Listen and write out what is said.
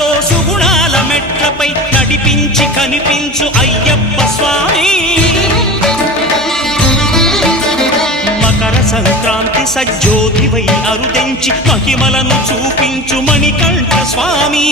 సుఖాలతో సుగుణాల మెట్లపై నడిపించి కనిపించు అయ్యప్ప స్వామి మకర సంక్రాంతి సజ్జోతివై అరుదెంచి మహిమలను చూపించు మణికంఠ స్వామి